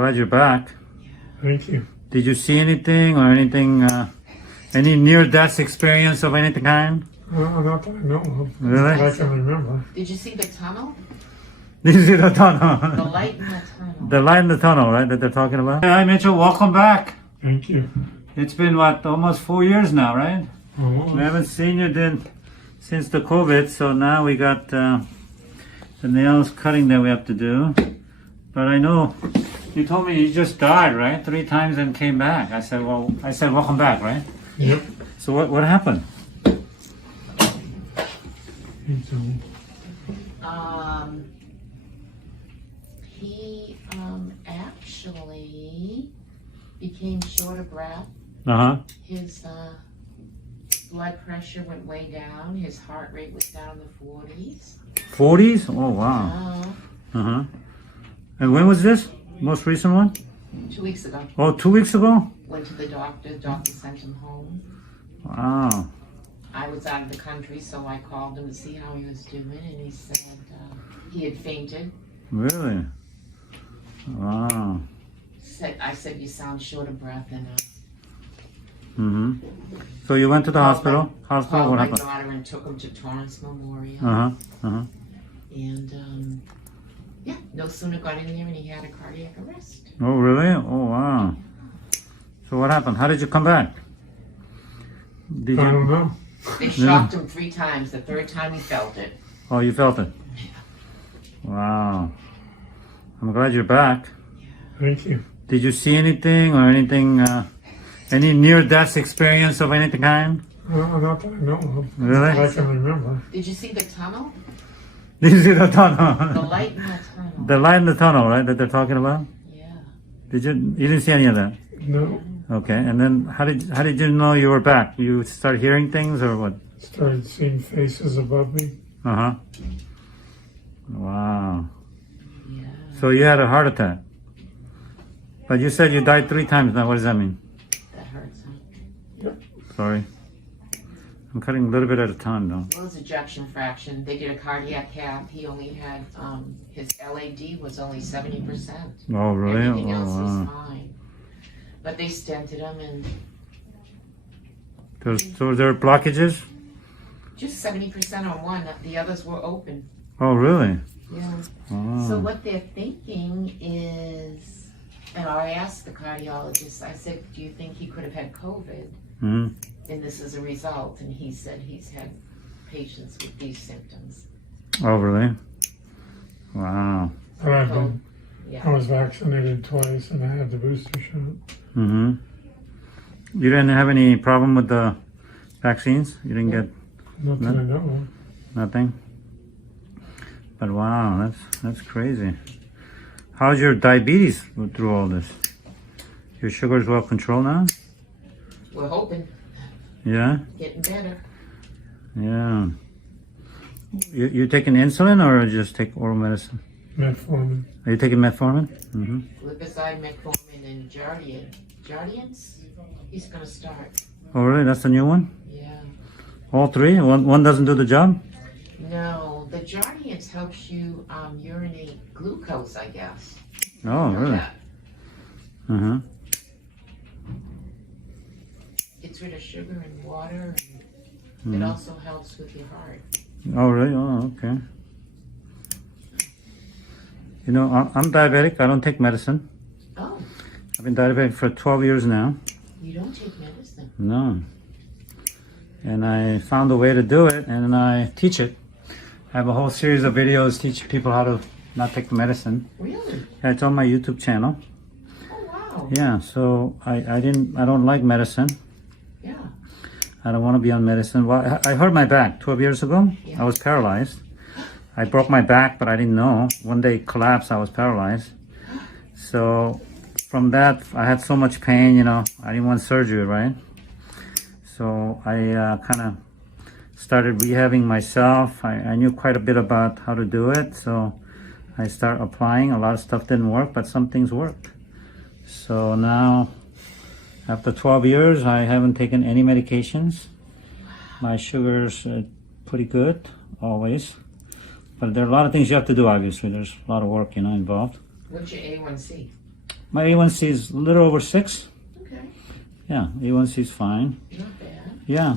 Glad you're back. Thank you. Did you see anything or anything, any near-death experience of any kind? Not that I know of. Really? I can remember. Did you see the tunnel? Did you see the The tunnel? light in the tunnel. The light in the tunnel, right, that they're talking about? Hi, Mitchell. Welcome back. Thank you. It's been, what, almost 4 years now, right? Oh, We haven't seen you since the COVID, so now we got the nails cutting that we have to do. But I know you told me you just died, right? 3 times and came back. I said, welcome back, right? yep. So what happened? He actually became short of breath. Uh-huh. His blood pressure went way down. His heart rate was down in the 40s. 40s? Oh, wow. Uh-huh. And when was this? Most recent one? 2 weeks ago. Oh, 2 weeks ago? Went to the doctor. The doctor sent him home. Wow. I was out of the country, so I called him to see how he was doing, and he said he had fainted. Really? Wow. I said, you sound short of breath, and Mm-hmm. So you went to the hospital? called What my happened? daughter and took him to Torrance Memorial. Uh-huh. Uh-huh. And yeah, no sooner got in there and he had a cardiac arrest. Oh, really? Oh, wow. So what happened? How did you come back? Did I don't you? know. They shocked him 3 times. The 3rd time he felt it. Oh, you felt it? Wow. I'm glad you're back. Thank you. Did you see anything or anything, any near-death experience of any kind? Not that I know of. Really? I can remember. Did you see the tunnel? Did you see the The tunnel? light in the tunnel. The light in the tunnel, right, that they're talking about? Yeah. You didn't see any of that? No. Okay, and then how did you know you were back? You started hearing things or what? Started seeing faces above me. Uh-huh. Wow. Yeah. So you had a heart attack. But you said you died 3 times now. What does that mean? That hurts, huh? Yep. Sorry. I'm cutting a little bit at a time though. Well, his ejection fraction. They did a cardiac cath. He only had, his LAD was only 70%. Oh, really? Everything Oh, else was wow. fine. But they stented him and So there are blockages? just 70% on one. The others were open. Oh, really? Yeah. Oh. So what they're thinking is, and I asked the cardiologist, I said, do you think he could have had COVID? Hmm. And this is a result. And he said he's had patients with these symptoms. Oh, really? Wow. But I've been, I Yeah. was vaccinated twice and I had the booster shot. Mm-hmm. You didn't have any problem with the vaccines? You didn't get Not that I know of. nothing? But wow, that's crazy. How's your diabetes through all this? Your sugar's well controlled now? We're hoping. Yeah? Getting better. Yeah. You taking insulin or just take oral medicine? Metformin. Are you taking metformin? Mm-hmm. Glipizide, metformin, and Jardiance. He's going to start. Oh, really? That's the new one? Yeah. All 3? One doesn't do the job? No, the Jardiance helps you urinate glucose, I guess. Oh, really? Yeah. Uh-huh. Gets rid of sugar and water, and it also helps with your heart. Oh, really? Oh, okay. You know, I'm diabetic. I don't take medicine. Oh, I've been diabetic for 12 years now. you don't take medicine. No. And I found a way to do it, and I teach it. I have a whole series of videos teaching people how to not take the medicine. Really? It's on my YouTube channel. Oh, wow. Yeah, so I don't like medicine. Yeah. I don't want to be on medicine. Well, I hurt my back 12 years ago. Yeah. I was paralyzed. I broke my back, but I didn't know. One day it collapsed, I was paralyzed. So from that, I had so much pain, you know, I didn't want surgery, right? So I kind of started rehabbing myself. I knew quite a bit about how to do it. So I started applying. A lot of stuff didn't work, but some things worked. So now, after 12 years, I haven't taken any medications. My sugar's pretty good, always. But there are a lot of things you have to do, obviously. There's a lot of work, involved. What's your A1C? My A1C is a little over 6. Okay, Yeah, A1C is fine. not bad. Yeah.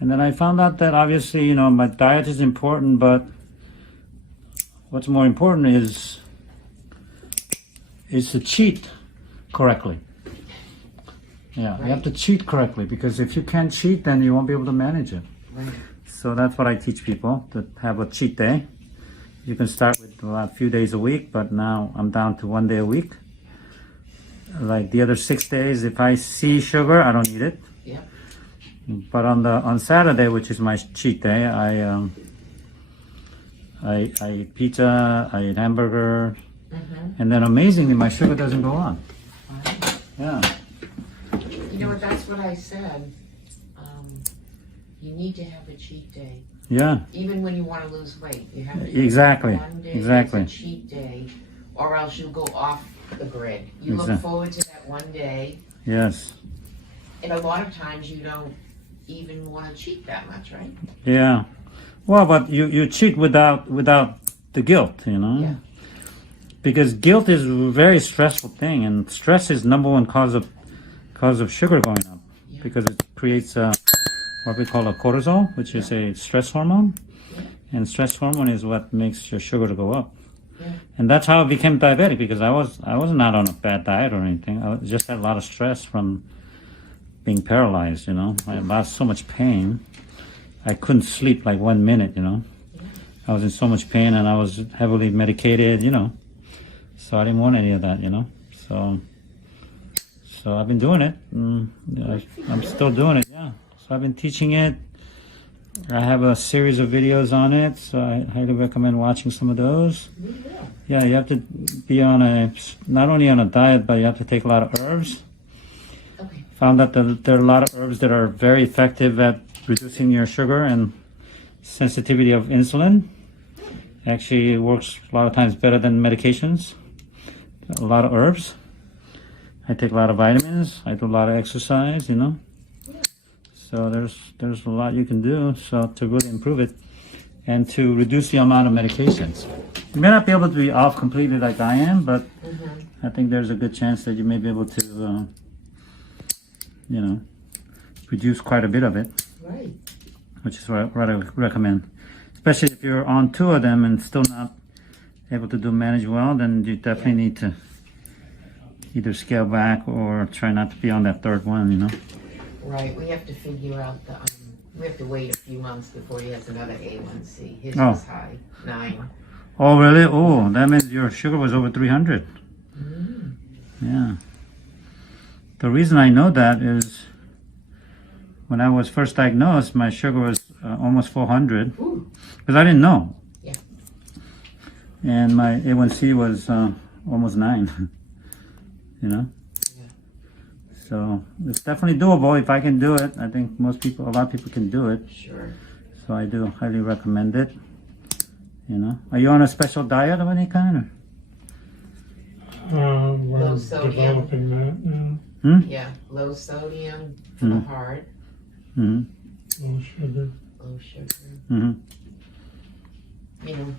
And then I found out that obviously, you know, my diet is important, but what's more important is to cheat correctly. Yeah, you have to cheat correctly, because if you can't cheat, then you won't be able to manage it. Right. So that's what I teach people, to have a cheat day. You can start with a few days a week, but now I'm down to 1 day a week. Like the other 6 days, if I see sugar, I don't eat it. Yeah. But on Saturday, which is my cheat day, I eat pizza, I eat hamburger, and then amazingly, my sugar doesn't go up. Yeah. You know what, that's what I said. You need to have a cheat day. Yeah. Even when you want to lose weight, you have to Exactly. have one day Exactly. as a cheat day, or else you'll go off the grid. You look forward to that one day, Yes. and a lot of times you don't even want to cheat that much, right? Yeah. Well, but you cheat without the guilt, you know? Yeah. Because guilt is a very stressful thing, and stress is number one cause of sugar going up, because it creates what we call a cortisol, which is a stress hormone, and stress hormone is what makes your sugar to go up. Yeah. And that's how I became diabetic, because I was not on a bad diet or anything. I just had a lot of stress from being paralyzed, you know. I had so much pain. I couldn't sleep like 1 minute, you know. I was in so much pain, and I was heavily medicated, you know. So I didn't want any of that, you know. So I've been doing it. I'm still doing it, yeah. So I've been teaching it. I have a series of videos on it, so I highly recommend watching some of those. Yeah, you have to be not only on a diet, but you have to take a lot of herbs. Okay. Found that there are a lot of herbs that are very effective at reducing your sugar and sensitivity of insulin. Actually, it works a lot of times better than medications. A lot of herbs. I take a lot of vitamins. I do a lot of exercise, you know. So there's a lot you can do to really improve it and to reduce the amount of medications. You may not be able to be off completely like I am, but I think there's a good chance that you may be able to, you know, reduce quite a bit of it. Right. Which is what I recommend. Especially if you're on 2 of them and still not able to manage well, then you definitely need to either scale back or try not to be on that 3rd one, you know. Right. We have to figure out we have to wait a few months before he has another A1C. His Oh. was high, 9. Oh, really? Oh, that means your sugar was over 300. Yeah. The reason I know that is when I was first diagnosed, my sugar was almost 400. Because I didn't know. Yeah. And my A1C was almost 9. You know? Yeah. So it's definitely doable if I can do it. I think a lot of people can do it. Sure. So I do highly recommend it. You know? Are you on a special diet of any kind? We're Low sodium. developing that now. Yeah. Low sodium for the heart. Mm-hmm. Low sugar. Low sugar. Mm-hmm. You know,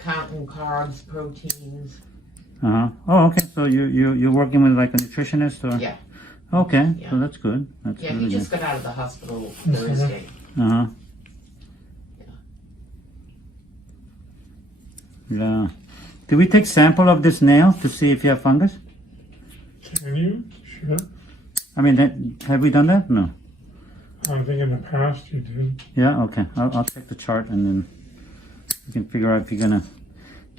counting carbs, proteins. Uh-huh. Oh, okay. So you're working with like a nutritionist, or? Yeah. Okay. Yeah. So that's good. That's Yeah, really he just good. got out of the hospital Thursday. Uh-huh. Yeah. Do we take sample of this nail to see if you have fungus? Can you? Sure. I mean, have we done that? No. I think in the past you did. Yeah. Okay. I'll check the chart, and then we can figure out if you're gonna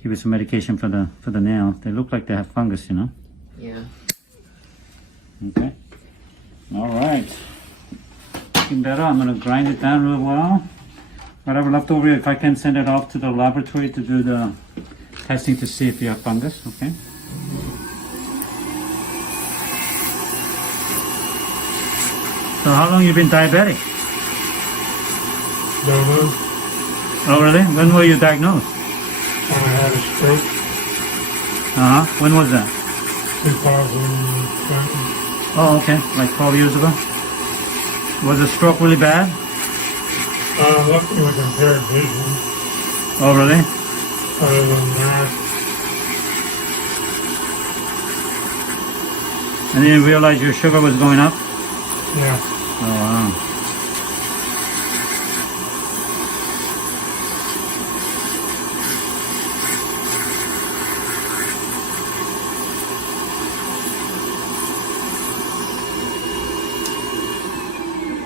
give you some medication for the nail. They look like they have fungus, you know. Yeah. Okay. All right. Looking better. I'm gonna grind it down real well. Whatever left over, if I can send it off to the laboratory to do the testing to see if you have fungus. Okay. So how long you been diabetic? Don't know. Oh really? When were you diagnosed? I had a stroke When was that? 2020. Oh okay, like 12 years ago. Was the stroke really bad? Luckily with impaired vision. Oh really? Other than that, And you didn't realize your sugar was going up? Yeah. Oh, wow.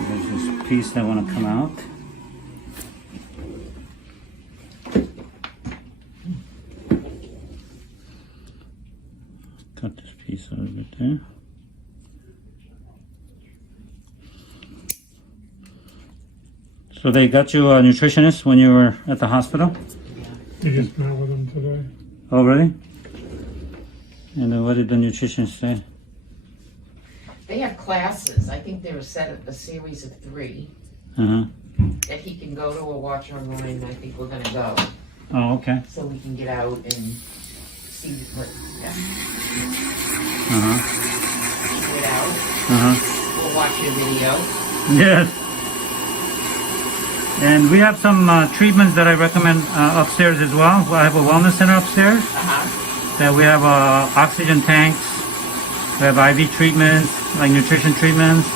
There's this piece that want to come out. Cut this piece out of it there. So they got you a nutritionist when you were at the hospital? You just met with him today. Oh, really? And then what did the nutritionist say? They have classes. I think they're a series of 3 Uh-huh. that he can go to or watch online. I think we're gonna go Oh, okay. so we can get out and see what. Yeah, Uh-huh. get out. Uh-huh. We'll watch your video. Yes. And we have some treatments that I recommend upstairs as well. I have a wellness center upstairs. That we have oxygen tanks. We have IV treatments, like nutrition treatments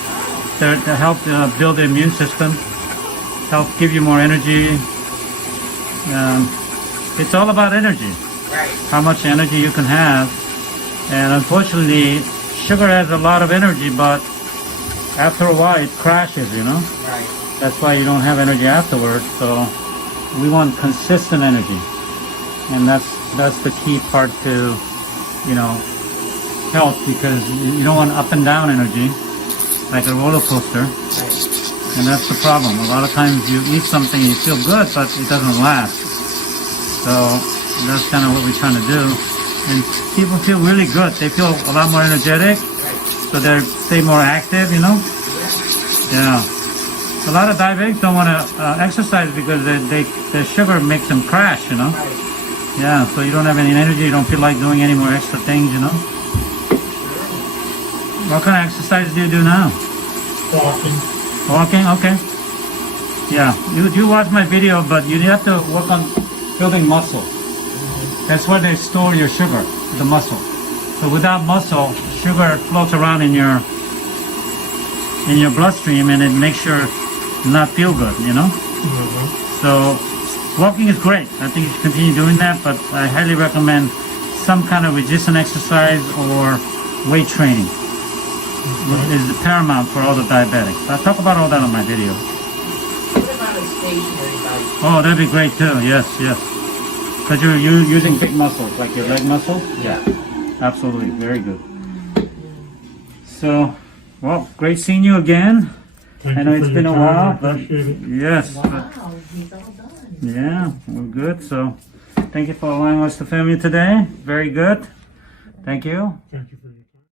that help build the immune system, help give you more energy. It's all about energy, Right. how much energy you can have. And unfortunately, sugar has a lot of energy, but after a while it crashes, you know? Right. That's why you don't have energy afterwards. So we want consistent energy, and that's the key part to, you know, health, because you don't want up and down energy like a roller coaster, Right. and that's the problem. A lot of times you eat something and you feel good, but it doesn't last. So that's kind of what we're trying to do, and people feel really good. They feel a lot more energetic, so they stay more active, you know. Yeah. A lot of diabetics don't want to exercise because the sugar makes them crash, you know. Right. Yeah, so you don't have any energy, you don't feel like doing any more extra things, you know. What kind of exercise do you do now? Walking. Walking? Okay. Yeah, you watch my video, but you have to work on building muscle. That's where they store your sugar, the muscle. So without muscle, sugar floats around in your bloodstream, and it makes you not feel good, you know. So walking is great. I think you should continue doing that, but I highly recommend some kind of resistance exercise or weight training. Is paramount for all the diabetics. I talk about all that on my video. What about a stationary bike? Oh, that'd be great too. Yes, yes. Because you're using big muscles, like your leg muscles. Yeah. Absolutely, very good. So, well, great seeing you again. Thank I know you for it's your been a time. while, I but appreciate it. yes, Wow, he's all done. yeah, we're good. So, thank you for allowing us to film you today. Very good. Thank you. Thank you for your